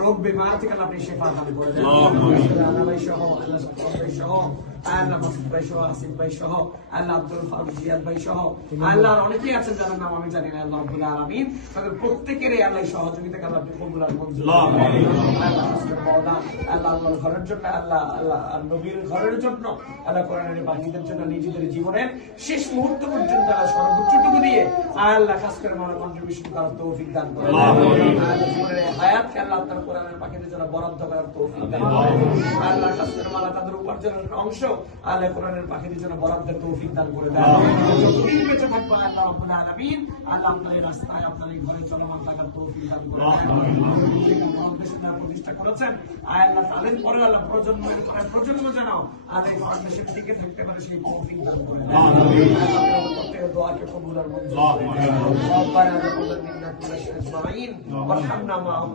রোগ বিমার থেকে আপনি শেফা দান করে দেন। আল্লাহ ভাই সহ, আল্লাহ সত্তর ভাই সহ, আল্লাহ মাসুদ ভাই সহ, আসিফ ভাই সহ, আল্লাহ আব্দুল ফারুক জিয়াদ ভাই সহ, আল্লাহ অনেকেই আছেন যাদের নাম আমি জানি না, আল্লাহ রাব্বুল আলামিন তাদের প্রত্যেকেরই আল্লাহ সহযোগিতাকে আল্লাহ আপনি কবুল আর মঞ্জুর করুন। আল্লাহ আজকের মওলা, আল্লাহ আল্লাহর ঘরের জন্য, আল্লাহ আল্লাহ নবীর ঘরের জন্য, আল্লাহ কোরআনের বাহিনীদের জন্য নিজেদের জীবনের শেষ মুহূর্ত পর্যন্ত আল্লাহ সর্বোচ্চটুকু দিয়ে আল্লাহ কাজ করে মনে কন্ট্রিবিউশন করার তৌফিক দান করেন। আল্লাহ জীবনের হায়াতকে আল্লাহ আপনার কোরআনের পাখিদের জন্য বরাদ্দ করার তৌফিক দান করেন। আল্লাহ কাজ করে মালা তাদের উপার্জনের অংশ আল্লাহ কোরআনের পাখিদের জন্য বরাদ্দের তৌফিক দান করে দেন। যতদিন বেঁচে থাকবো আল্লাহ রাব্বুল আলামিন আল্লাহ আপনার এই রাস্তায়, আপনার এই ঘরে চলমান থাকার তৌফিক দান করে দেন। প্রতিষ্ঠা করেছেন আল্লাহ তাদের পরে আল্লাহ প্রজন্মের পরে প্রজন্ম যেন আল্লাহ এই ফাউন্ডেশন টিকে থাকতে পারে সেই তৌফিক দান করে দেন। আল্লাহ প্রত্যেকের দোয়াকে কবুল আর মঞ্জুর করে দেন। রব্বানা লাকুল মিন্না কুল্লু শাইইন আজমাইন ওয়ারহামনা মা'হুম।